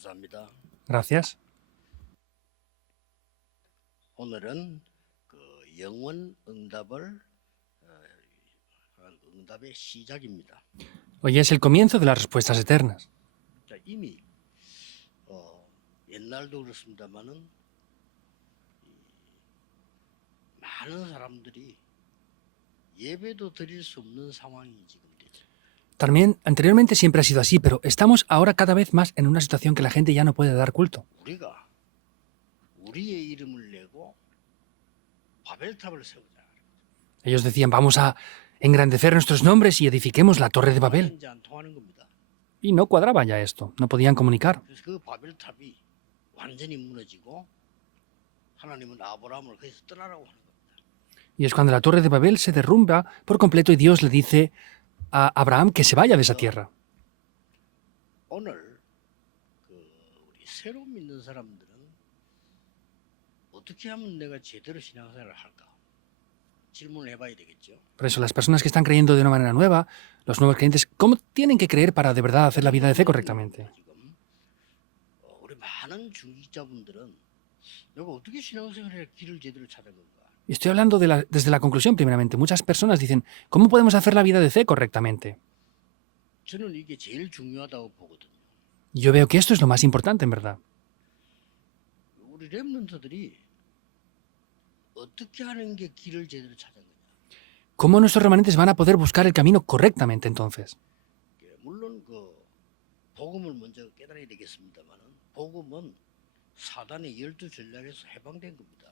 감사합니다. Gracias. 오늘은 그 영원 응답을 한 응답의 시작입니다. Hoy es el comienzo de las respuestas eternas. 자, 이미 옛날도 그렇습니다만은 많은 사람들이 예배도 드릴 수 없는 상황이 지금 되죠. También anteriormente siempre ha sido así, pero estamos ahora cada vez más en una situación que la gente ya no puede dar culto. 우리가 우리의 이름을 내고 바벨탑을 세우자. Ellos decían, vamos a engrandecer nuestros nombres y edifiquemos la torre de Babel. 이제 안 통하는 겁니다. Y no cuadraba ya esto, no podían comunicar. 그래서 그 바벨탑이 완전히 무너지고 하나님은 아브라함을 거기서 떠나라고 하는 겁니다. Y es cuando la torre de Babel se derrumba por completo y Dios le dice a Abraham que se vaya de esa tierra. 오늘 우리 새로 믿는 사람들은 어떻게 하면 내가 제대로 신앙생활을 할까? 질문을 해봐야 되겠죠. Por eso las personas que están creyendo de una manera nueva, los nuevos creyentes, ¿cómo tienen que creer para de verdad hacer la vida de fe correctamente? 지금 우리 많은 중직자분들은 내가 어떻게 신앙생활의 길을 제대로 찾은 건가? Y estoy hablando desde la conclusión primeramente. Muchas personas dicen, ¿cómo podemos hacer la vida de fe correctamente? 저는 이게 제일 중요하다고 보거든요. Y yo veo que esto es lo más importante en verdad. 우리 렘넌트들이 어떻게 하는 게 길을 제대로 찾은 거냐? ¿Cómo nuestros remanentes van a poder buscar el camino correctamente entonces? 물론 복음을 먼저 깨달아야 되겠습니다만은 복음은 사단의 12전략에서 해방된 겁니다.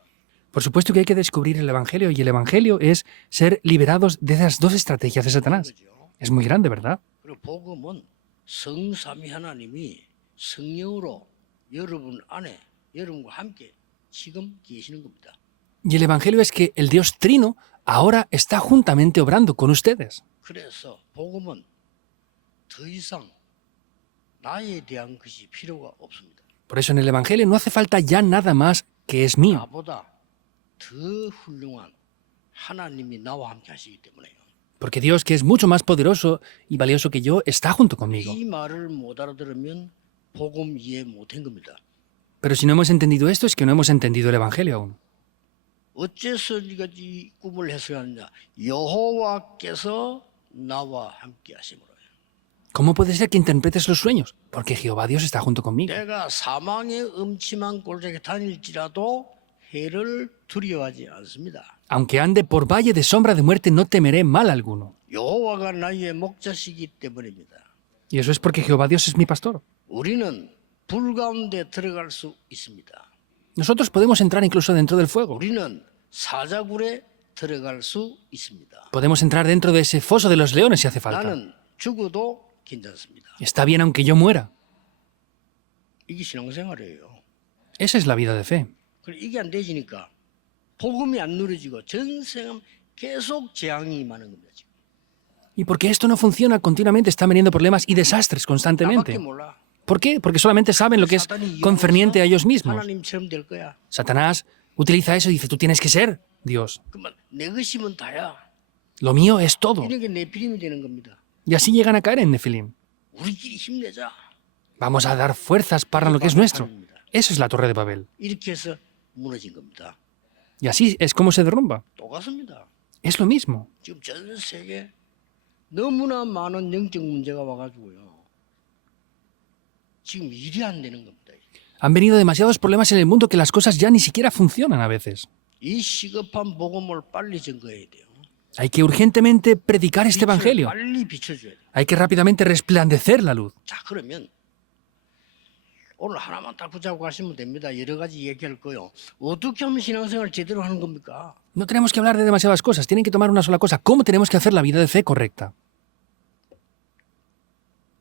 Por supuesto que hay que descubrir el Evangelio, y el Evangelio es ser liberados de esas dos estrategias de Satanás. 그죠? Es muy grande, ¿verdad? 그리고 복음은 성삼위 하나님이 성령으로 여러분 안에 여러분과 함께 지금 계시는 겁니다. Y el Evangelio es que el Dios Trino ahora está juntamente obrando con ustedes. 그래서 복음은 더 이상 나에 대한 것이 필요가 없습니다. Por eso en el Evangelio no hace falta ya nada más que es mío. 나보다 더 훌륭한 하나님이 나와 함께 하시기 때문에요. Porque Dios, que es mucho más poderoso y valioso que yo, está junto conmigo. 이 말을 못 알아들으면 복음 이해 못한 겁니다. Pero si no hemos entendido esto, es que no hemos entendido el Evangelio aún. 어째서 네가 이 꿈을 해석하느냐? 여호와께서 나와 함께 하심으로요. ¿Cómo puede ser que interpretes los sueños? Porque Jehová Dios está junto conmigo. 내가 사망의 음침한 골짜기에 다닐지라도 해를 두려워하지 않습니다. Aunque ande por valle de sombra de muerte, no temeré mal alguno. 여호와가 나의 목자시기 때문입니다. Y eso es porque Jehová Dios es mi pastor. 우리는 불 가운데 들어갈 수 있습니다. Nosotros podemos entrar incluso dentro del fuego. 우리는 사자굴에 들어갈 수 있습니다. Podemos entrar dentro de ese foso de los leones si hace falta. 나는 죽어도 괜찮습니다. Está bien aunque yo muera. 이게 신앙생활이에요. Esa es la vida de fe. 그래 이게 안 되지니까 복음이 안 누려지고 전생은 계속 재앙이 많은 겁니다. 지금. Y porque esto no funciona, continuamente están veniendo problemas y desastres 나밖에 constantemente. 몰라. ¿Por qué? Porque solamente saben lo que es 사단이 concerniente a ellos mismos. 하나님처럼 될 거야. Satanás utiliza eso y dice, tú tienes que ser Dios. 그만 내 것이면 다야. Lo mío es todo. 이런 게 네피림이 되는 겁니다. Y así llegan a caer en Nefilim. 우리끼리 힘내자. Vamos a dar fuerzas para lo que es nuestro. Eso es la Torre de Babel. 이렇게 해서 무너진 겁니다. Y así es como se derrumba. 똑같습니다. Es lo mismo. 지금 전 세계 너무나 많은 영적 문제가 와가지고요. 지금 일이 안 되는 겁니다. Han venido demasiados problemas en el mundo que las cosas ya ni siquiera funcionan a veces. 이 시급한 복음을 빨리 증거해야 돼요. Hay que urgentemente predicar este 빛을 evangelio. 빨리 비춰줘야 돼요. Hay que rápidamente resplandecer la luz. 자 그러면 오늘 하나만 딱 붙잡고 가시면 됩니다. 여러 가지 얘기할 거요. 어떻게 하면 신앙생활 제대로 하는 겁니까? No tenemos que hablar de demasiadas cosas. Tienen que tomar una sola cosa. ¿Cómo tenemos que hacer la vida de fe correcta?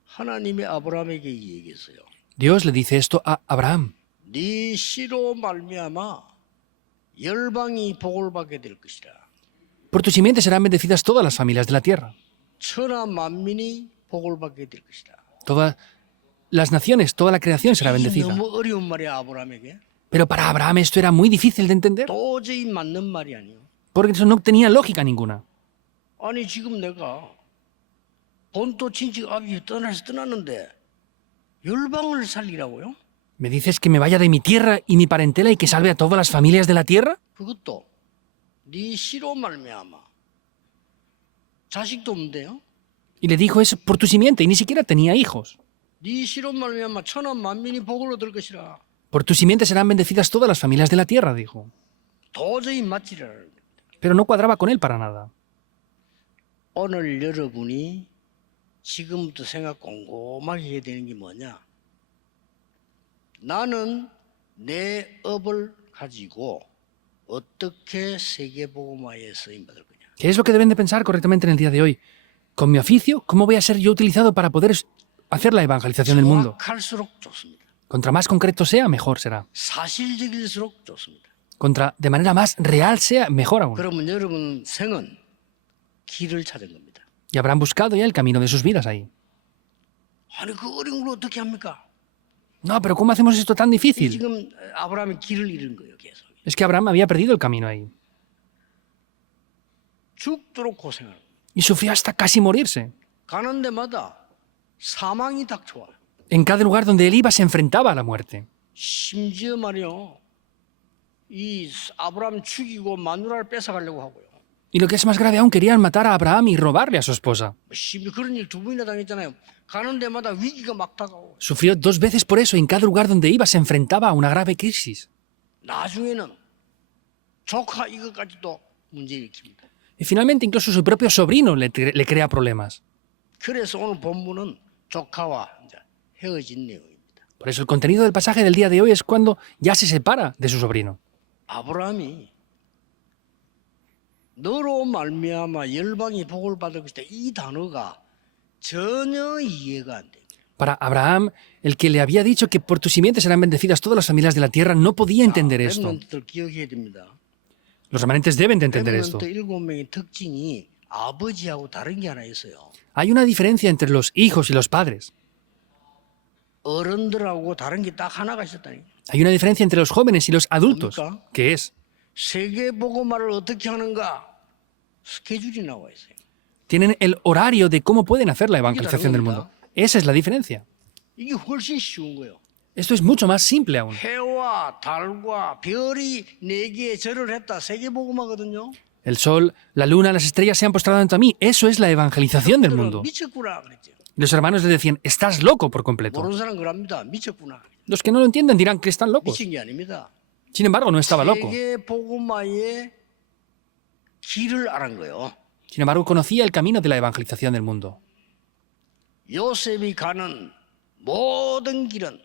하나님이 아브라함에게 이 얘기했어요. Dios le dice esto a Abraham. 네 씨로 말미암아 열방이 복을 받게 될 것이라. Por tu simiente serán bendecidas todas las familias de la tierra. 천하 만민이 복을 받게 될 것이라. Todas las naciones, toda la creación será 이게 bendecida. 너무 어려운 말이야 아브라함에게. Pero para Abraham esto era muy difícil de entender, 도저히 맞는 말이 아니에요. porque eso no tenía lógica ninguna. 아니 지금 내가 본토 친척 아비 떠났는데 열방을 살리라고요? ¿Me dices que me vaya de mi tierra y mi parentela y que salve a todas las familias de la tierra? 그것도 네 씨로 말미암아. 자식도 없는데요. Y le dijo eso por tu simiente, y ni siquiera tenía hijos. 네 씨로 말미암아 천한 만민이 복을 얻을 것이라. Por tu simiente serán bendecidas todas las familias de la tierra, dijo. 도저히 맞지를. Pero no cuadraba con él para nada. 오늘 여러분이 지금부터 생각 꼼꼼하게 해야 되는 게 뭐냐? 나는 내 업을 가지고 어떻게 세계복음화에 쓰임받을 거냐? ¿Qué es lo que deben de pensar correctamente en el día de hoy? Con mi oficio, ¿cómo voy a ser yo utilizado para poder hacer la evangelización del mundo? 정확할수록 좋습니다. Contra más concreto sea, mejor será. 사실적일수록 좋습니다. De manera más real sea, mejor aún. 그러면 여러분 생은 길을 찾은 겁니다. Y habrán buscado ya el camino de sus vidas ahí. 아니 그 어려운 걸 어떻게 합니까? No, pero ¿cómo hacemos esto tan 이 difícil? 지금 아브라함이 길을 잃은 거예요, 계속. Es que Abraham había perdido el camino ahí. 죽도록 고생을. Y sufrió hasta casi morirse. 가는 데마다 사망이 닥쳐와요. En cada lugar donde él iba se enfrentaba a la muerte. 심지어 말이요. 이 아브라함 죽이고 마누라를 뺏어가려고 하고요. Y lo que es más grave aún, querían matar a Abraham y robarle a su esposa. 심지어 그런 일 두 번이나 당했잖아요. 가는 데마다 위기가 막 다가오고. Sufrió 2 veces por eso y en cada lugar donde iba se enfrentaba a una grave crisis. 나중에는 조카 이것까지도 문제 일으킵니다. Y finalmente incluso su propio sobrino le crea problemas. 그래서 오늘 본문은 조카와 이제 헤어진 내용입니다. Por eso el contenido del pasaje del día de hoy es cuando ya se separa de su sobrino. 아브라함이 너로 말미암아 열방이 복을 받을 것이다. 이 단어가 전혀 이해가 안 돼요. Para Abraham, el que le había dicho que por tu simiente serán bendecidas todas las familias de la tierra, no podía entender esto. 렘넌트들 기억해야 됩니다. Los remanentes deben de entender esto. 렘넌트 7명의 특징이 아버지하고 다른 게 하나 있어요. Hay una diferencia entre los hijos y los padres. 어른들하고 다른 게 딱 하나가 있었다니. Hay una diferencia entre los jóvenes y los adultos, que es, 세계복음화를 어떻게 하는가 스케줄이 나와 있어요. tienen el horario de cómo pueden hacer la evangelización del mundo. Esa es la diferencia. 이게 훨씬 쉬운 거예요. Esto es mucho más simple aún. 해와 달과 별이 4개에 절을 했다. 세계복음화거든요. El sol, la luna, las estrellas se han postrado ante mí. Eso es la evangelización del mundo. 미쳤구나 그랬죠. Los hermanos le decían, estás loco por completo. 모르는 사람 그럽니다. 미쳤구나. Los que no lo entienden dirán que están locos. 미친 게 아닙니다. Sin embargo, no estaba loco. 세계복음화의 길을 알은 거예요. Sin embargo, conocía el camino de la evangelización del mundo. 요셉이 가는 모든 길은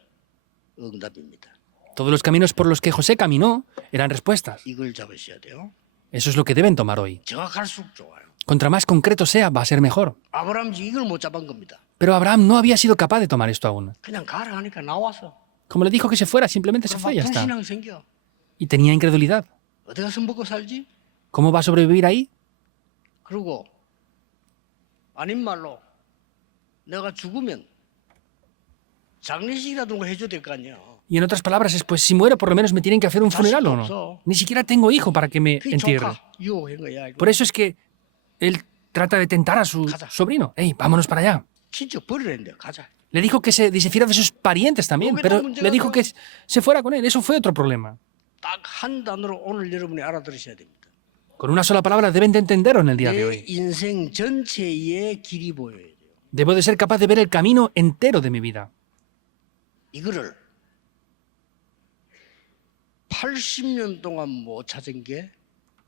응답입니다. Todos los caminos por los que José caminó eran respuestas. 이걸 잡으셔야 돼요. Eso es lo que deben tomar hoy. 정확할수록 좋아요. Contra más concreto sea, va a ser mejor. 아브라함이 이걸 못 잡은 겁니다. Pero Abraham no había sido capaz de tomar esto aún. 그냥 가라 하니까 나와서. Como le dijo que se fuera, simplemente se fue y ya está. 불신앙 생겨. Y tenía incredulidad. 어디 가서 먹고 살지? ¿Cómo va a sobrevivir ahí? 그리고 아닌 말로 내가 죽으면 장례식이라도 해줘야 될 거 아니야. Y en otras palabras es, pues si muero por lo menos me tienen que hacer un funeral o no. Ni siquiera tengo hijo para que me 그게 entierre. 조카 유혹한 거야. 이거. Por eso es que él trata de tentar a su sobrino. ¡Ey, vámonos para allá! 친척 버리랬는데 가자. Le dijo que se deshiciera de sus parientes también, pero le dijo que se fuera con él. Eso fue otro problema. 딱 한 단어로 오늘 여러분이 알아들으셔야 됩니다. Con una sola palabra deben de entenderlo en el día de 내 hoy. 인생 전체의 길이 보여야 돼요. Debo de ser capaz de ver el camino entero de mi vida. 이거를 80년 동안 못 찾은 게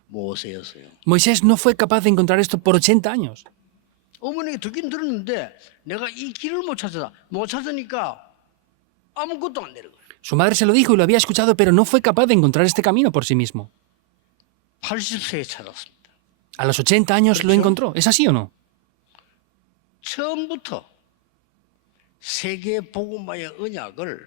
모세였어요. Moisés no fue capaz de encontrar esto por 80 años. 어머니가 듣긴 들었는데 내가 이 길을 못 찾아. 못 찾으니까 아무것도 안 되는 거예요. Su madre se lo dijo y lo había escuchado, pero no fue capaz de encontrar este camino por sí mismo. 80세에 찾았습니다. A los 80 años lo encontró. ¿Es así o no? 처음부터 세계 복음화의 언약을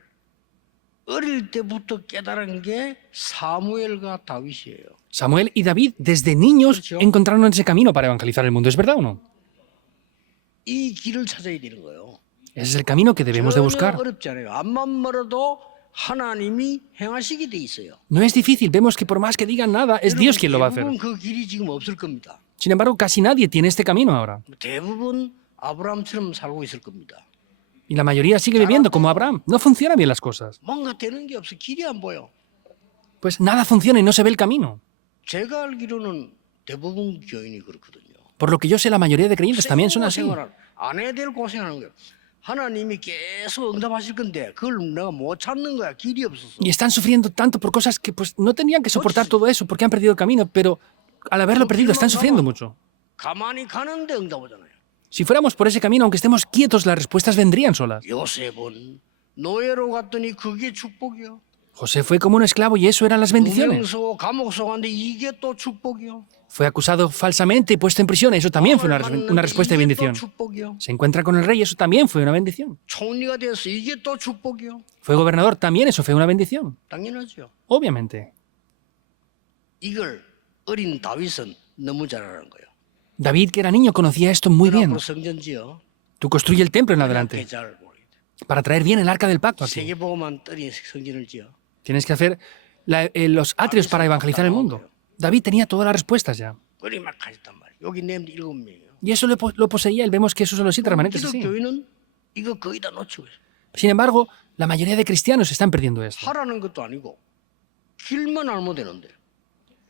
어릴 때부터 깨달은 게 사무엘과 다윗이에요. Samuel y David desde niños 그렇죠. encontraron ese camino para evangelizar el mundo. ¿Es verdad o no? 이 길을 찾아야 되는 거예요. Ese es el camino que debemos de 전혀 buscar. 어렵지 않아요. 앞만 멀어도 하나님이 행하시게 돼 있어요. No es difícil. Vemos que por más que digan nada, es Dios quien lo va a hacer. 대부분 그 길이 지금 없을 겁니다. Sin embargo, casi nadie tiene este camino ahora. 대부분 아브라함처럼 살고 있을 겁니다. Y la mayoría sigue viviendo como Abraham. No funcionan bien las cosas. 뭔가 되는 게 없어. 길이 안 보여. Pues nada funciona y no se ve el camino. 제가 알기로는 대부분 교인이 그렇거든요. Por lo que yo sé, la mayoría de creyentes también son así. 안 해야 될 고생하는 거예요. 하나님이 계속 응답하실 건데 그걸 내가 못 찾는 거야. 길이 없어서. Y están sufriendo tanto por cosas que pues no tenían que soportar todo eso porque han perdido el camino, pero al haberlo perdido están sufriendo mucho. 가만히 가는데 응답 오잖아요. Si fuéramos por ese camino, aunque estemos quietos, las respuestas vendrían solas. 요셉은 노예로 갔더니 그게 축복이요. José fue como un esclavo y eso eran las bendiciones. 누명서 감옥 속았는데 이게 또 축복이요. Fue acusado falsamente y puesto en prisión, eso también fue una respuesta de 이게 또 bendición. 축복이요. Se encuentra con el rey, eso también fue una bendición. 총리가 됐어. 이게 또 축복이요. Fue gobernador, también eso fue una bendición. 당연하죠. Obviamente. 이걸 어린 다윗은 너무 잘 아는 거예요. David, que era niño, conocía esto muy bien. 앞으로 성전 지어. Tú construye el templo en adelante 잘 모르겠다. para traer bien el arca del pacto aquí. 세계보고만 떨이 성전을 지어. Tienes que hacer los atrios para evangelizar el mundo. David tenía todas las respuestas ya. 그리 막 가졌단 말이에요. 여기 내면 7명이에요. Y eso lo poseía él. Vemos que esos son los 7 remanentes así. 기독교인은 이거 거의 다 놓치고 있어요. Sin embargo, la mayoría de cristianos están perdiendo esto. 하라는 것도 아니고 길만 알면 되는데.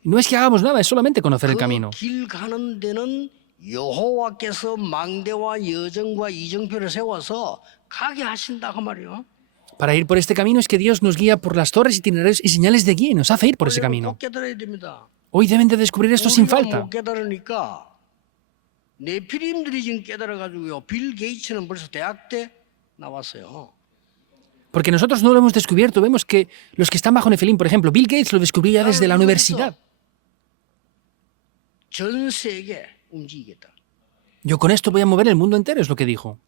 Y no es que hagamos nada, es solamente conocer el camino. 길 가는 데는 여호와께서 망대와 여정과 이정표를 세워서 가게 하신다 그 말이에요. Para ir por este camino es que Dios nos guía por las torres, itinerarios y señales de guía y nos hace ir por ese camino. 못 깨달아야 됩니다. Hoy deben de descubrir esto sin 우리가 falta. 못 깨달으니까 네피림들이 지금 깨달아가지고요. 빌 게이츠는 벌써 대학 때 나왔어요. Porque nosotros no lo hemos descubierto. Vemos que los que están bajo Nefilim, por ejemplo, Bill Gates lo descubrió ya desde la universidad. 전 세계 움직이겠다. Yo con esto voy a mover el mundo entero, es lo que dijo.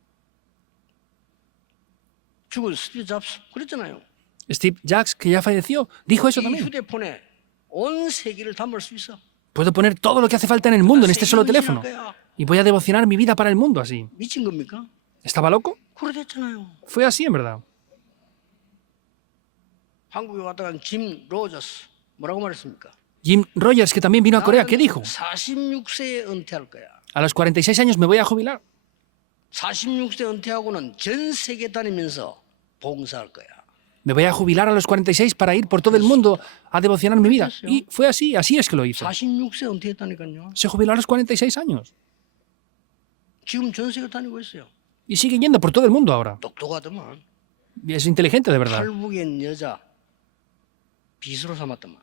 죽은 스티브 잡스 그랬잖아요. Steve Jobs, que ya falleció, dijo eso 이 también. 휴대폰에 온 세계를 담을 수 있어. Puedo poner todo lo que hace falta en el mundo en este solo teléfono. 거야. Y voy a devocionar mi vida para el mundo así. 미친 겁니까? ¿Estaba loco? 그래 됐잖아요. Fue así, en verdad. 한국에 왔다 간 짐 로저스 뭐라고 말했습니까? Jim Rogers, que también vino a Corea, ¿qué dijo? 46세에 은퇴할 거야. A los 46 años me voy a jubilar. 46세 은퇴하고는 전 세계 다니면서 봉사할 거야. Me voy a jubilar a los 46 para ir por todo el mundo a devocionar mi vida. Y fue así, así es que lo hizo. 46세 은퇴했다니까요. Se jubiló a los 46 años. 지금 전 세계 다니고 있어요. Y sigue yendo por todo el mundo ahora. 똑똑하더만. Y es inteligente, de verdad. 탈북인 여자 비서로 삼았더만.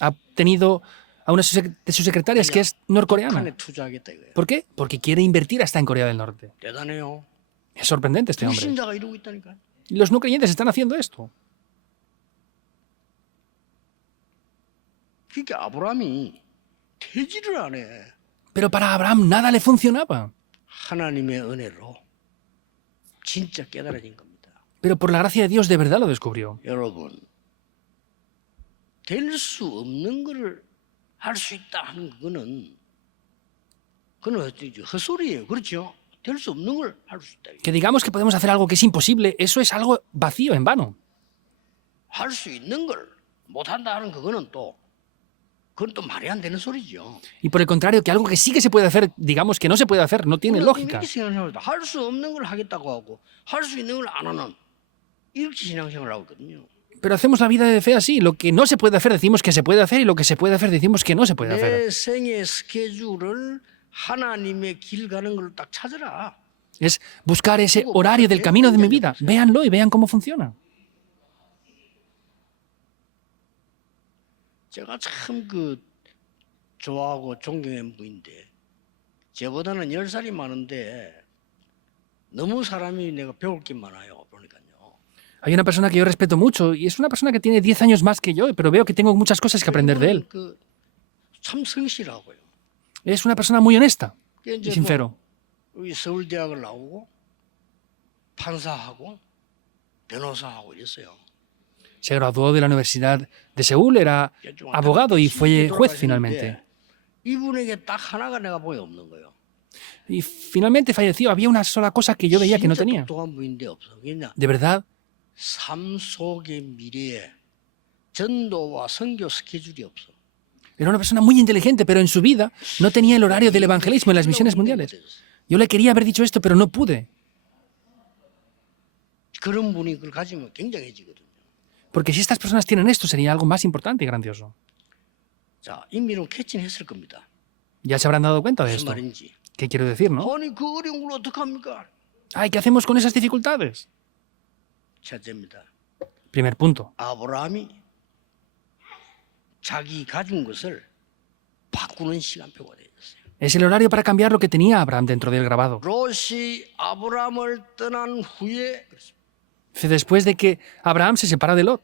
Ha tenido a una de sus secretarias que es norcoreana. 북한에 투자하겠다 이거예요. ¿Por qué? Porque quiere invertir hasta en Corea del Norte. 대단해요. Es sorprendente este hombre. 불신자가 이러고 있다니까. Y los no creyentes están haciendo esto. 그러니까 아브라함이 되지를 안 해. Pero para Abraham nada le funcionaba. 하나님의 은혜로 진짜 깨달아진 겁니다. Pero por la gracia de Dios de verdad lo descubrió. 여러분, 될 수 없는 거를 할 수 있다 하는 그거는 헛소리예요. 그렇죠? 될 수 없는 걸 할 수 있다. Que digamos que podemos hacer algo que es imposible, eso es algo vacío, en vano. 할 수 있는 걸 못한다 하는 그건 또 말이 안 되는 소리죠. Y por el contrario, que algo que sí que se puede hacer, digamos que no se puede hacer, no tiene lógica. 할수 없는 걸 하겠다고 하고 할 수 있는 걸 안 하는 이렇게 신앙생활을 하고 있거든요. Pero hacemos la vida de fe así. Lo que no se puede hacer decimos que se puede hacer y lo que se puede hacer decimos que no se puede hacer. 내 생의 스케줄을 하나님의 길 가는 걸 딱 찾으라. Es buscar ese horario del camino de mi vida. Véanlo y vean cómo funciona. 제가 참 좋아하고 존경하는 분인데 저보다는 10살이 많은데 너무 사람이 내가 배울 게 많아요. 그러니까요. Hay una persona que yo respeto mucho y es una persona que tiene 10 años más que yo, pero veo que tengo muchas cosas que aprender de él. 참 성실하고요. Es una persona muy honesta y 이제 sincero. 우리 서울대학을 나오고 판사하고 변호사하고 이랬어요. Se graduó de la Universidad de Seúl, era abogado y fue juez finalmente. 이분에게 딱 하나가 내가 보여 없는 거예요. Y finalmente falleció. Había una sola cosa que yo veía que no 진짜 tenía. 똑똑한 분인데 없어. 그냥 De verdad, 삶 속의 미래에 전도와 선교 스케줄이 없어. era una persona muy inteligente, pero en su vida no tenía el horario del evangelismo en las misiones mundiales. Yo le quería haber dicho esto, pero no pude. 그런 분이 그걸 가지면 굉장해지거든요. Porque si estas personas tienen esto, sería algo más importante y grandioso. 자, 이미는 캐치했을 겁니다. Ya se habrán dado cuenta de 무슨 esto. 말인지. ¿Qué quiero decir, no? 아니 그 어려운 걸 어떡합니까? Ay, ¿qué hacemos con esas dificultades? 첫째입니다. Primer punto. 아브라함이 자기 가진 것을 바꾸는 시간표가 되었어요. Es el horario para cambiar lo que tenía Abraham dentro del grabado. 롯이 아브라함을 떠난 후에 그렇습니다. Después de que Abraham se separa de Lot.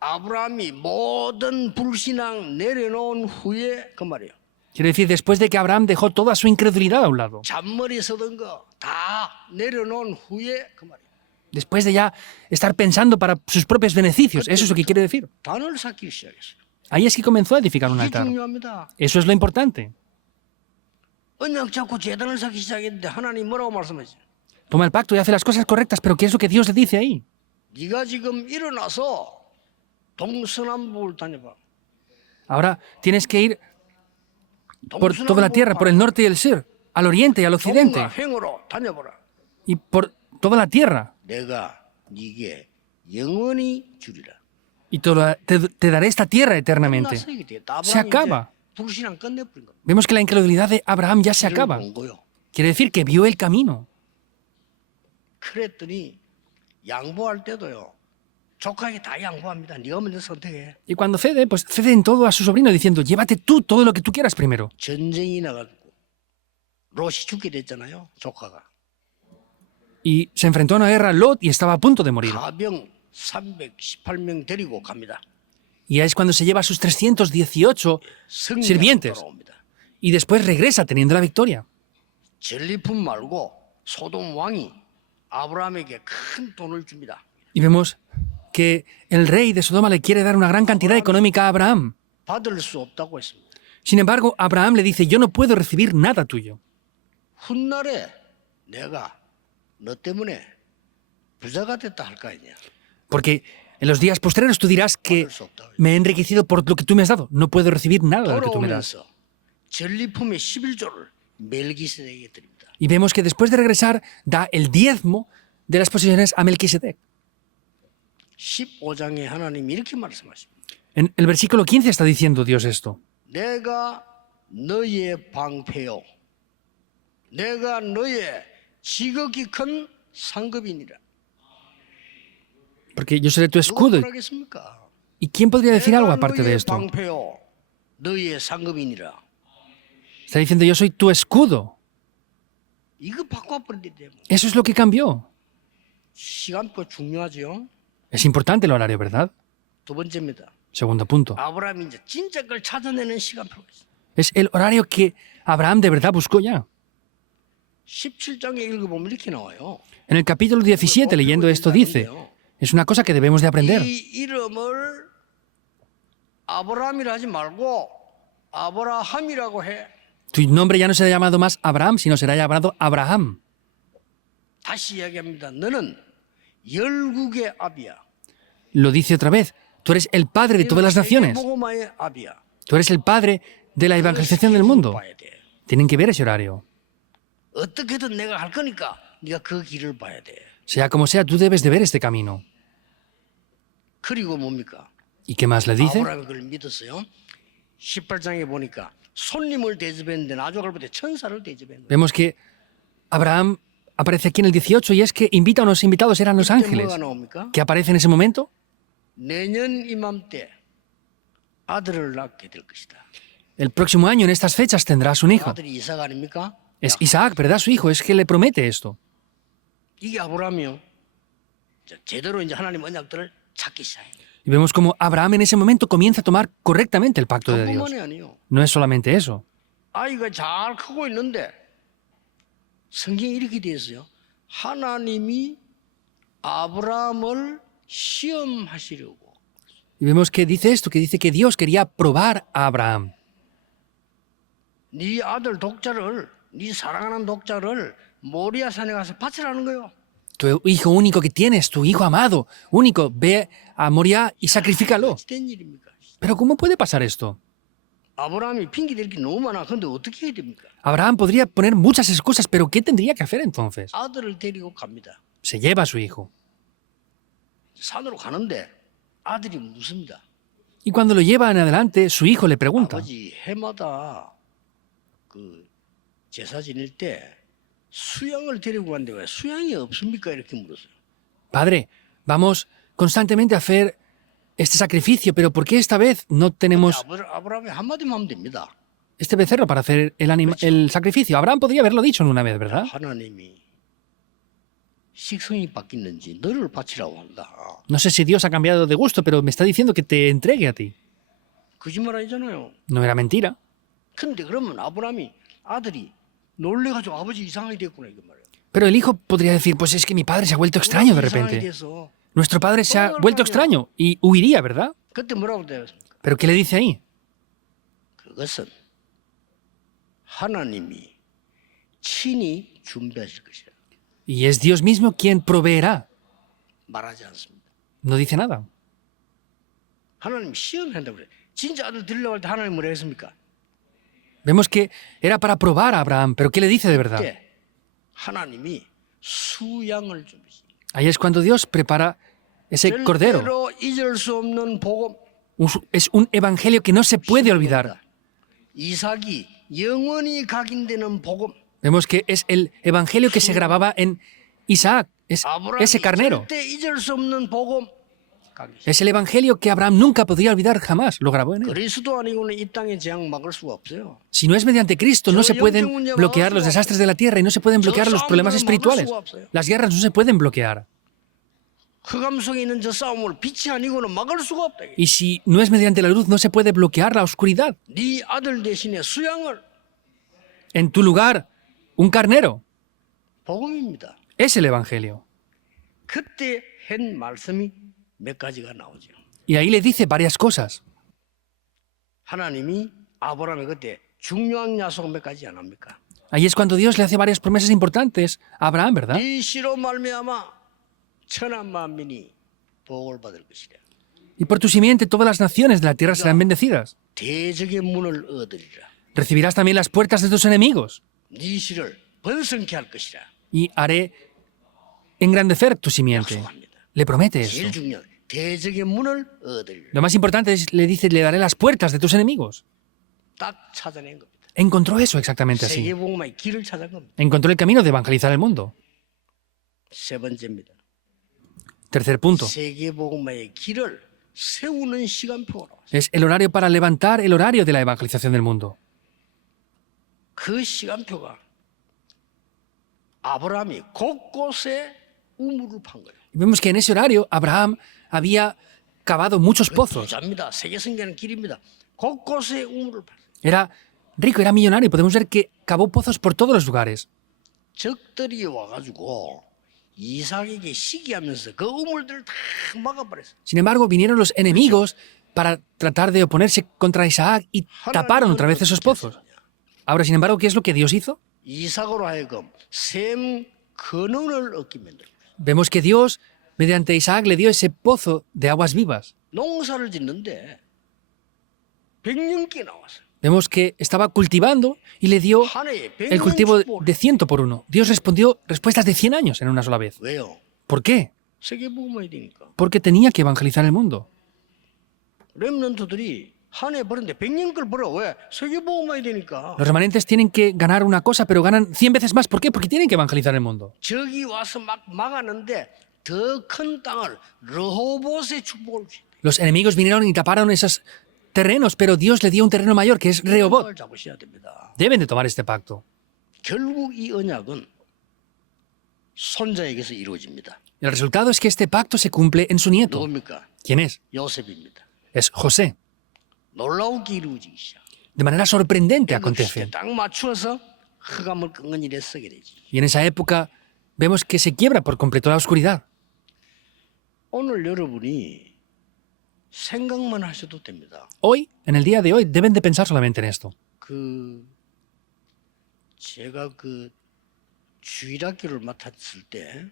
아브라함이 모든 불신앙 내려놓은 후에 그 말이에요. Quiere decir, después de que Abraham dejó toda su incredulidad a un lado. 잔머리 서던 거 다 내려놓은 후에 그 말이에요. Después de ya estar pensando para sus propios beneficios. Eso es lo que quiere decir. 단을 쌓기 시작했어요. Ahí es que comenzó a edificar un 이게 altar. 중요합니다. Eso es lo importante. 언약 잡고 제단을 쌓기 시작했는데 하나님 뭐라고 말씀하시죠? Toma el pacto y hace las cosas correctas, pero ¿qué es lo que Dios le dice ahí? 네가 지금 일어나서 동서남북을 다녀봐. Ahora tienes que ir por toda la tierra, por el norte y el sur, al oriente y al occidente, 종과 행으로 다녀보라. y por toda la tierra. 내가 네게 영원히 주리라. Y te daré esta tierra eternamente. 끝났어, 이게 됐다. Se 아브라함이 acaba. 이제 불신앙 끝내버린 겁니다. Vemos que la incredulidad de Abraham ya se 길을 acaba. 본 거요. Quiere decir que vio el camino. 그랬더니 양보할 때도요. 조카에게 다 양보합니다. 네가 먼저 선택해. Y cuando cede, pues cede en todo a su sobrino, diciendo, llévate tú todo lo que tú quieras primero. 전쟁이 나가지고 롯이 죽게 됐잖아요. 조카가. Y se enfrentó a una guerra Lot y estaba a punto de morir. 가병 318명 데리고 갑니다. Y es cuando se lleva a sus 318 승리하고 sirvientes. 돌아옵니다. Y después regresa teniendo la victoria. 전리품 말고 소돔 왕이 아브라함에게 큰 돈을 줍니다. Y vemos que el rey de Sodoma le quiere dar una gran cantidad económica a Abraham. 받을 수 없다고 했습니다. Sin embargo, Abraham le dice, yo no puedo recibir nada tuyo. 훗날에 내가 너 때문에 부자가 됐다 할 거 아니냐. Porque en los días postreros tú dirás que 받을 수 없다고. me he enriquecido por lo que tú me has dado. No puedo recibir nada de lo que tú me das. 돌아오면서 전리품의 11조를 멜기세덱에게 드립니다. Y vemos que después de regresar da el diezmo de las posesiones a Melquisedec. 15장에 하나님이 이렇게 말씀하십니다. En el versículo 15 está diciendo Dios esto. 내가 너의 방패요. 내가 너의 지극히 큰 상급이니라. Porque yo seré tu 누가 escudo. 뭐라겠습니까? ¿Y quién podría decir algo 내가 aparte de 너의 esto? 방패요. 너의 상급이니라. Está diciendo yo soy tu escudo. 이거 바꿔버리기 때문에 Eso es lo que cambió. 시간표 중요하죠. Es importante el horario, ¿verdad? 두 번째입니다. Segundo punto. 아브라함이 이제 진짜 걸 찾아내는 시간표가 있어요. Es el horario que Abraham de verdad buscó ya. 17장에 읽어보면 이렇게 나와요. En el capítulo 17, leyendo esto, dice, es una cosa que debemos de aprender. 이 이름을 아브라함이라 하지 말고 아브라함이라고 해. Tu nombre ya no será llamado más Abraham, sino será llamado Abraham. 다시 이야기합니다. 너는 열국의 아비야. Lo dice otra vez. Tú eres el padre de todas las naciones. 복음화의 아비야. Tú eres el padre de la evangelización del mundo. 봐야 돼. Tienen que ver ese horario. 어떻게든 내가 할 거니까 네가 그 길을 봐야 돼. Sea como sea, tú debes de ver este camino. 그리고 뭡니까? ¿Y qué más le dice? 아브라함이 그걸 믿었어요. 18장에 보니까 손님을 대접했는데 나중에 볼 때 천사를 대접했는데 Vemos que Abraham aparece aquí en el 18 y es que invita a unos invitados, eran los 그때 ángeles. 뭐가 나옵니까? ¿Qué aparece en ese momento? 내년 이맘때 아들을 낳게 될 것이다. El próximo año, en estas fechas, tendrás un hijo. 아들이 이삭 아닙니까? Es Isaac, ¿verdad? Su hijo. Es que le promete esto. 이게 아브라함이요. 제대로 이제 하나님 언약들을 찾기 시작해요. Y vemos como Abraham en ese momento comienza a tomar correctamente el pacto de Dios. 그뿐만이 아니요. No es solamente eso. 아이가 잘 크고 있는데 성경이 이렇게 되어 있어요. 하나님이 아브라함을 시험하시려고 Y vemos que dice esto, que dice que Dios quería probar a Abraham. 네 아들 독자를 네 사랑하는 독자를 모리아산에 가서 바치라는 거예요. Tu hijo único que tienes, tu hijo amado, único, ve a Moria y sacrifícalo. 된 일입니까? Pero ¿cómo puede pasar esto? 아브라함이 핑계 댈 게 너무 많아. 근데 어떻게 해야 됩니까? Abraham podría poner muchas excusas, pero ¿qué tendría que hacer entonces? 아들을 데리고 갑니다. Se lleva a su hijo. 산으로 가는데 아들이 묻습니다. Y cuando lo llevan adelante, su hijo le pregunta, 아버지 해마다 그 제사 지낼 때 수양을 데리고 갔는데 왜 수양이 없습니까? 이렇게 물었어요. Padre, vamos constantemente a hacer este sacrificio, pero ¿por qué esta vez no tenemos 아브라함이 한마디만 하면 됩니다. este becerro para hacer el sacrificio? Abraham podría haberlo dicho en una vez, ¿verdad? 하나님이 식성이 바뀌는지 너를 바치라고 한다. No sé si Dios ha cambiado de gusto, pero me está diciendo que te entregue a ti. 거짓말 아니잖아요. No era mentira. 근데 그러면 아브라함이 아들이 놀래가지고 아버지 이상하게 됐구나 이거 말이에요. Pero el hijo podría decir, pues es que mi padre se ha vuelto extraño de 이상하게 repente. 돼서 Nuestro padre se ha vuelto extraño y huiría, ¿verdad? 그때 뭐라고 되었습니까? Pero ¿qué le dice ahí? 그것은 하나님이 친히 준비하실 것이라. Y es Dios mismo quien proveerá. 말하지 않습니다. No dice nada. 하나님 시험한다고 그래. 진짜 아들 들려고 할 때 하나님 뭐라 했습니까? Vemos que era para probar a Abraham, pero ¿qué le dice de verdad? 그때 하나님이 수양을 준비시. Ahí es cuando Dios prepara ese cordero. 절대로 잊을 수 없는 복음. Es un evangelio que no se puede olvidar. 이삭이 영원히 각인되는 복음. Vemos que es el evangelio que se grababa en Isaac, es ese 아브라함이 carnero. 절대 잊을 수 없는 복음. Es el evangelio que Abraham nunca podría olvidar jamás. Lo grabó en él. 그리스도 아니고는 이 땅의 재앙 막을 수가 없어요. Si no es mediante Cristo, no se pueden bloquear los desastres de la tierra y no se pueden bloquear los problemas espirituales. Las guerras no se pueden bloquear. 흑암 속에 있는 저 싸움을 빛이 아니고는 막을 수가 없다. Y si no es mediante la luz, no se puede bloquear la oscuridad. 네 아들 대신에 수양을 En tu lugar, un carnero. 복음입니다. Es el evangelio. 그때 한 말씀이 몇 가지가 나오죠. Y ahí le dice varias cosas. 하나님이 아브라함에 그때 중요한 약속 몇 가지 안 합니까? Ahí es cuando Dios le hace varias promesas importantes a Abraham, ¿verdad? 네 씨로 말미암아 천한 만민이 복을 받을 것이라. Y por tu simiente todas las naciones de la tierra serán bendecidas. 대적의 문을 얻으리라. Recibirás también las puertas de tus enemigos. 네 씨를 번성케 할 것이라. Y haré engrandecer tu simiente. 약속합니다. Le promete 제일 eso. 중요한 대적의 문을 얻으리라. Lo más importante es, le dice, le daré las puertas de tus enemigos. 딱 찾아낸 겁니다. Encontró eso exactamente así. 세계복음의 길을 찾은 겁니다. Encontró el camino de evangelizar el mundo. 세 번째입니다. Tercer punto. 세계복음의 길을 세우는 시간표가 나왔어요. Es el horario para levantar el horario de la evangelización del mundo. 그 시간표가 아브라함이 곳곳에 우물을 판 거예요. Y vemos que en ese horario Abraham había cavado muchos pozos. 부자입니다. 세계 성계는 길입니다. 곳곳에 우물을 판. Era rico, era millonario. Podemos ver que cavó pozos por todos los lugares. 적들이 와가지고 이삭에게 시기하면서 그 우물들을 다 막아버렸어요. Sin embargo, vinieron los enemigos para tratar de oponerse contra Isaac y taparon otra vez esos pozos. Ahora, sin embargo, ¿qué es lo que Dios hizo? 이삭으로 하여금 샘 근원을 얻게 만들고 Vemos que Dios, mediante Isaac, le dio ese pozo de aguas vivas. 농사를 짓는데 100년께 나왔어요. Vemos que estaba cultivando y le dio 한 해에 el 100년 cultivo 축복을. de 100 por uno. Dios respondió respuestas de 100 años en una sola vez. 왜요? ¿Por qué? 세계복음이 되니까. Porque tenía que evangelizar el mundo. 렘넌트들이 한 해 버는데 100년 걸 벌어. 왜? 세계복음이 되니까. Los remanentes tienen que ganar una cosa, pero ganan 100 veces más. ¿Por qué? Porque tienen que evangelizar el mundo. 적이 와서 막 막았는데 더 큰 땅을 르호봇의 축복을 주신다. Los enemigos vinieron y taparon esos terrenos, pero Dios le dio un terreno mayor, que es Rehobot. 걸 잡으셔야 됩니다. Deben de tomar este pacto. 결국 이 언약은 손자에게서 이루어집니다. El resultado es que este pacto se cumple en su nieto. 누굽니까? ¿Quién es? 요셉입니다. Es José. 놀라우게 이루어지기 시작. De manera sorprendente 시대에 acontece. 딱 맞추어서 흑암을 끈끈이래 쓰게 되지. Y en esa época vemos que se quiebra por completo la oscuridad. 오늘 여러분이 생각만 하셔도 됩니다. Hoy, en el día de hoy, deben de pensar solamente en esto. 제가 주일학교를 맡았을 때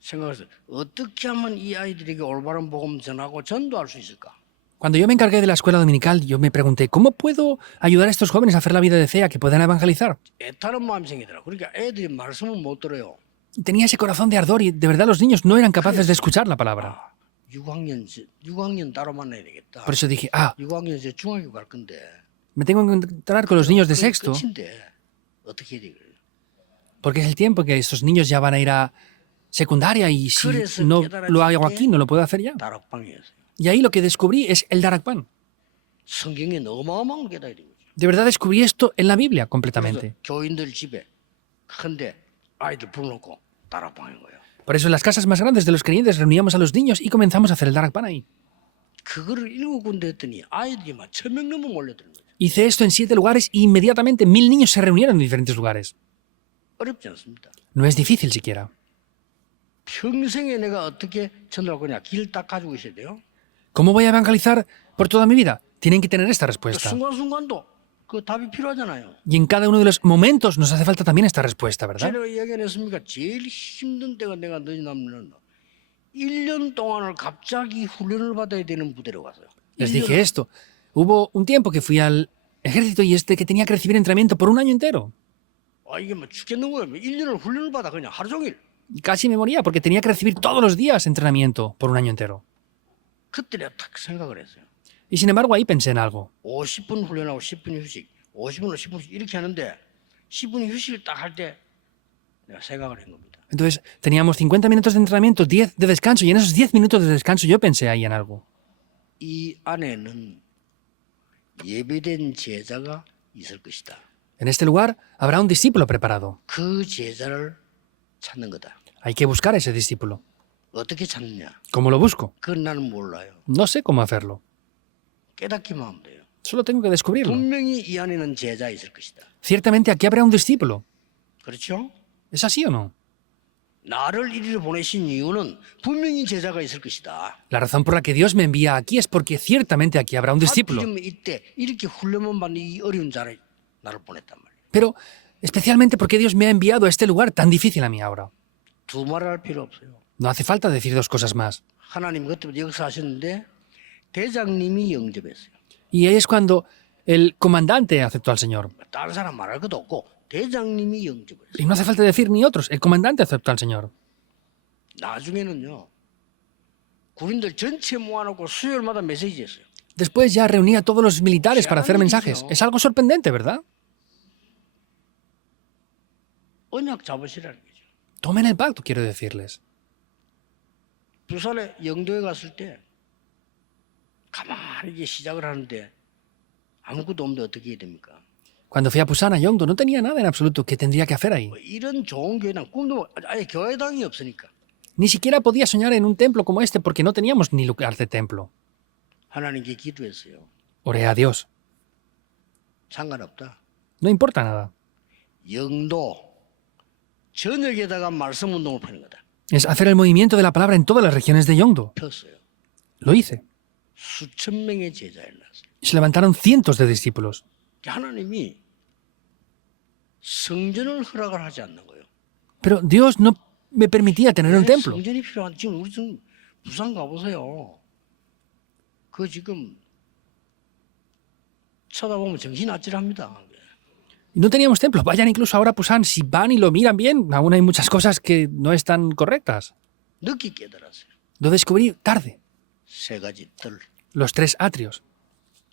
생각해서 어떻게 하면 이 아이들에게 올바른 복음 전하고 전도할 수 있을까? Cuando yo me encargué de la escuela dominical, yo me pregunté, ¿cómo puedo ayudar a estos jóvenes a hacer la vida de fe, a que puedan evangelizar? 애타는 마음이 생기더라. 그러니까 애들이 말씀을 못 들어요. Tenía ese corazón de ardor y de verdad los niños no eran capaces de escuchar la palabra. 6학년 따로 만나야 되겠다. Por eso dije, 6학년 이제 중학교 갈 건데. me tengo que encontrar con los niños de sexto, 끝인데 어떻게 해야 되겠어요? porque es el tiempo que esos niños ya van a ir a secundaria y si no lo hago aquí, no lo puedo hacer ya. 다락방이었어요. Y ahí lo que descubrí es el Darakpan. 성경에 어마어마한 걸 깨달아야 되는 거죠. De verdad descubrí esto en la Biblia 그래서 completamente. 교인들 집에 큰데 아이들 불러놓고 다락방인 거예요. Por eso en las casas más grandes de los creyentes reuníamos a los niños y comenzamos a hacer el Darakpan ahí. 그거를 7군데 했더니 아이들이 막 1,000명 넘어 몰려드는 거죠. Hice esto en 7 lugares y inmediatamente 1000 niños se reunieron en diferentes lugares. 어렵지 않습니다. No es difícil siquiera. 평생에 내가 어떻게 전도할 거냐 길 딱 가지고 있어야 돼요. ¿Cómo voy a evangelizar por toda mi vida? Tienen que tener esta 그 respuesta. 순간순간도 그 답이 필요하잖아요. Y en cada uno de los momentos nos hace falta también esta respuesta, ¿verdad? 제가 이야기 안 했습니까? 제일 힘든 때가 내가 너희남는 1년 동안을 갑자기 훈련을 받아야 되는 부대로 갔어요. Les dije esto. Hubo un tiempo que fui al ejército y que tenía que recibir entrenamiento por un año entero. 아 이게 뭐 죽겠는 거예요. 1년을 훈련을 받아 그냥 하루 종일. Y casi me moría porque tenía que recibir todos los días entrenamiento por un año entero. 그때 내가 탁 생각을 했어요. Y sin embargo ahí pensé en algo. 50분 훈련하고 10분 휴식, 50분으로 10분씩 이렇게 하는데 10분 휴식을 딱 할 때 내가 생각을 한 겁니다. Entonces teníamos 50 minutos de entrenamiento, 10 de descanso y en esos 10 minutos de descanso yo pensé ahí en algo. 이 안에는 예비된 제자가 있을 것이다. En este lugar habrá un discípulo preparado. 그 제자를 찾는 거다. Hay que buscar a ese discípulo. 어떻게 찾느냐? ¿Cómo lo busco? 그건 나는 몰라요. No sé cómo hacerlo. 깨닫기만 하면 돼요. Solo tengo que descubrirlo. 분명히 이 안에는 제자 있을 것이다. Ciertamente aquí habrá un discípulo. 그렇죠? ¿Es así o no? 나를 이리로 보내신 이유는 분명히 제자가 있을 것이다. La razón por la que Dios me envía aquí es porque ciertamente aquí habrá un discípulo. 하필이면 이때 이렇게 훈련만 받는 이 어려운 자를 나를 보냈단 말이에요. Pero especialmente porque Dios me ha enviado a este lugar tan difícil a mí ahora. 두 말을 할 필요 없어요. No hace falta decir dos cosas más. 하나님 그때부터 역사하셨는데 대장님이 영접했어요. Y ahí es cuando el comandante aceptó al Señor. 다른 사람 말할 것도 없고 대장님이 영접을 했어요. Y no hace falta decir ni otros. El comandante aceptó al Señor. 나중에는요. 군인들 전체 모아놓고 수요일마다 메시지했어요. Después ya reunía a todos los militares para hacer mensajes. Es algo sorprendente, ¿verdad? 언약 잡으시라는 거죠. Tomen el pacto, quiero decirles. 부산에 영도에 갔을 때 가만히 이제 시작을 하는데 아무것도 없는데 어떻게 해야 됩니까? Cuando fui a Pusan, a Yongdo, no tenía nada en absoluto que tendría que hacer ahí. 뭐 이런 좋은 교회는 꿈도 아예 교회당이 없으니까 Ni siquiera podía soñar en un templo como este porque no teníamos ni lugar de templo. 하나님께 기도했어요. Oré a Dios. 상관없다. No importa nada. 영도 전역에다가 말씀 운동을 펴는 거다. Es hacer el movimiento de la palabra en todas las regiones de Yongdo. 폈어요. Lo hice. 수천 명의 제자를 낳았어요. Se levantaron cientos de discípulos. 하나님이 성전을 허락을 하지 않는 거예요. Pero Dios no me permitía tener un templo. 성전이 필요한 지금 우리 지금 부산 가보세요. 그 지금 쳐다보면 정신 아찔합니다. Y no teníamos templo. Vayan incluso ahora a Pusan. Si van y lo miran bien, aún hay muchas cosas que no están correctas. 늦게 깨달았어요. Lo descubrí tarde. 세 가지 뜰. Los 3 atrios.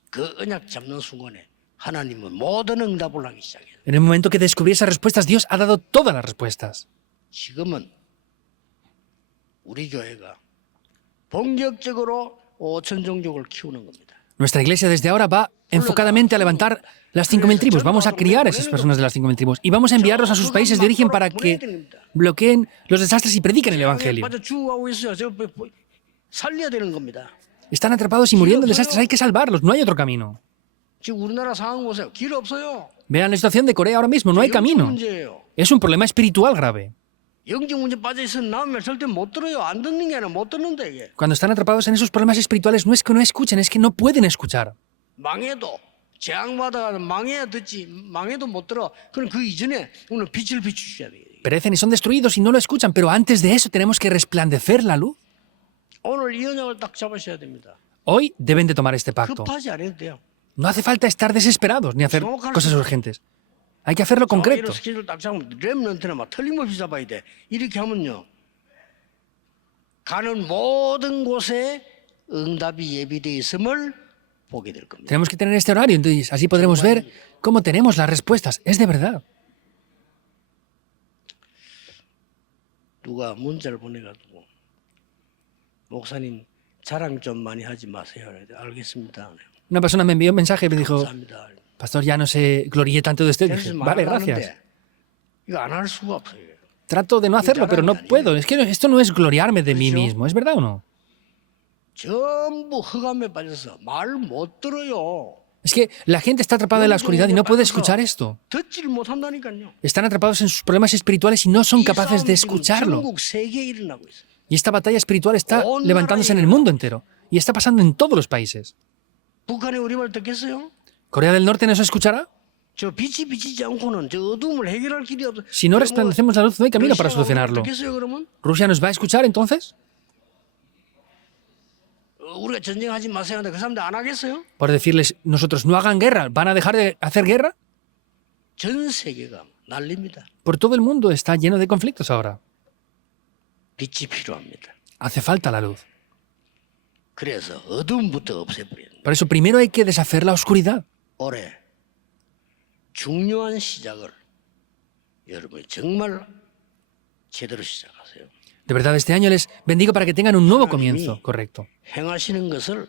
그 언약 잡는 순간에 하나님은 모든 응답을 하기 시작해요. En el momento que descubrí esas respuestas, Dios ha dado todas las respuestas. 지금은 우리 교회가 본격적으로 5천 종족을 키우는 겁니다. Nuestra iglesia desde ahora va enfocadamente a levantar las 5.000 tribus. Vamos a criar a esas personas de las 5.000 tribus y vamos a enviarlos a sus países de origen para que bloqueen los desastres y prediquen el evangelio. 맞아 죽어가고 있어요. 저 살려야 되는 겁니다. Están atrapados y muriendo en desastres. Hay que salvarlos. No hay otro camino. 지금 우리나라 상황 보세요. 길 없어요. Vean la situación de Corea ahora mismo. No hay 영적 camino. 문제예요. Es un problema espiritual grave. 영적 문제 빠져 있으면 남의 절대 못 들어요. 안 듣는 게 아니라 못 듣는데 이게. Cuando están atrapados en esos problemas espirituales, no es que no escuchen, es que no pueden escuchar. 망해도 재앙받아가 망해야 듣지 망해도 못 들어. 그럼 그 이전에 오늘 빛을 비추셔야 돼요. Perecen y son destruidos y no lo escuchan, pero antes de eso tenemos que resplandecer la luz. 오늘 이 언약을 딱 잡으셔야 됩니다. Hoy deben de tomar este pacto. 급하지 않아도 돼요. No hace falta estar desesperados ni hacer cosas urgentes. Hay que hacerlo 정확히 concreto. 스케줄 딱 잡으면 렘넌트는 막 틀림없이 잡아야 돼. 이렇게 하면요. 가는 모든 곳에 응답이 예비되어 있음을 보게 될 겁니다. Tenemos que tener este horario, entonces así podremos ver cómo tenemos las respuestas. Es de verdad. 누가 문자를 보내가지고 목사님 자랑 좀 많이 하지 마세요. 알겠습니다. Una persona me envió un mensaje y me dijo, 감사합니다. pastor, ya no se gloríe tanto de usted. Dije, 그래서 vale, 말을 gracias. 하는데 이거 안 할 수가 없어요. Trato de no hacerlo, pero no puedo. Es que esto no es gloriarme de mí mismo. ¿Es verdad o no? 전부 흑암에 빠져서 말 못 들어요. Es que la gente está atrapada en la oscuridad y no puede escuchar esto. 듣지를 못한다니까요. Están atrapados en sus problemas espirituales y no son 이 capaces de 싸움이 지금 escucharlo. 전국 세계에 일어나고 있어요. Y esta batalla espiritual está levantándose en el mundo entero. Y está pasando en todos los países. 북한이 우리 말 듣겠어요? ¿Corea del Norte nos escuchará? 저 빛이 비치지 않고는 저 어둠을 해결할 길이 없어. Si no resplandecemos la luz, no hay camino para 러시아가 우리 말 solucionarlo. 듣겠어요 그러면? ¿Rusia nos va a escuchar entonces? 우리가 전쟁하지 마세요 하는데 그 사람들 안 하겠어요? Por decirles, nosotros no hagan guerra, ¿van a dejar de hacer guerra? 전 세계가 난립니다. Por todo el mundo está lleno de conflictos ahora. 빛이 필요합니다. Hace falta la luz. 그래서 어둠부터 없애버려야 됩니다. Por eso primero hay que deshacer la oscuridad. 올해 중요한 시작을 여러분이 정말 제대로 시작하세요. De verdad, este año les bendigo para que tengan un nuevo comienzo, correcto. 행하시는 것을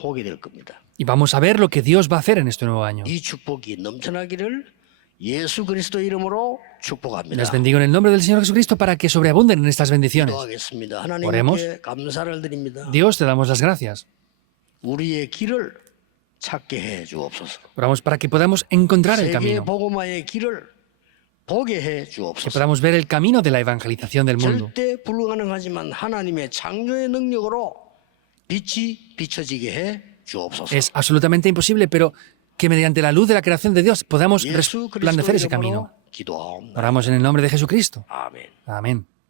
보게 될 겁니다. Y vamos a ver lo que Dios va a hacer en este nuevo año. 이 축복이 넘쳐나기를 예수 그리스도 이름으로 축복합니다. Les bendigo en el nombre del Señor Jesucristo para que sobreabunden en estas bendiciones. 기도하겠습니다. Oremos. 하나님께 감사를 드립니다. Dios, te damos las gracias. 우리의 길을 찾게 해 주옵소서. Oramos para que podamos encontrar el 세계 camino, 복음화의 길을 보게 해 que 주옵소서. podamos ver el camino de la evangelización del mundo. 절대 불가능하지만 하나님의 창조의 능력으로 빛이 비춰지게 해 주옵소서. Es absolutamente imposible, pero que mediante la luz de la creación de Dios podamos 예수 그리스도 resplandecer ese 이름으로 camino. 기도하옵나이다. Oramos en el nombre de Jesucristo. 아멘. Amén.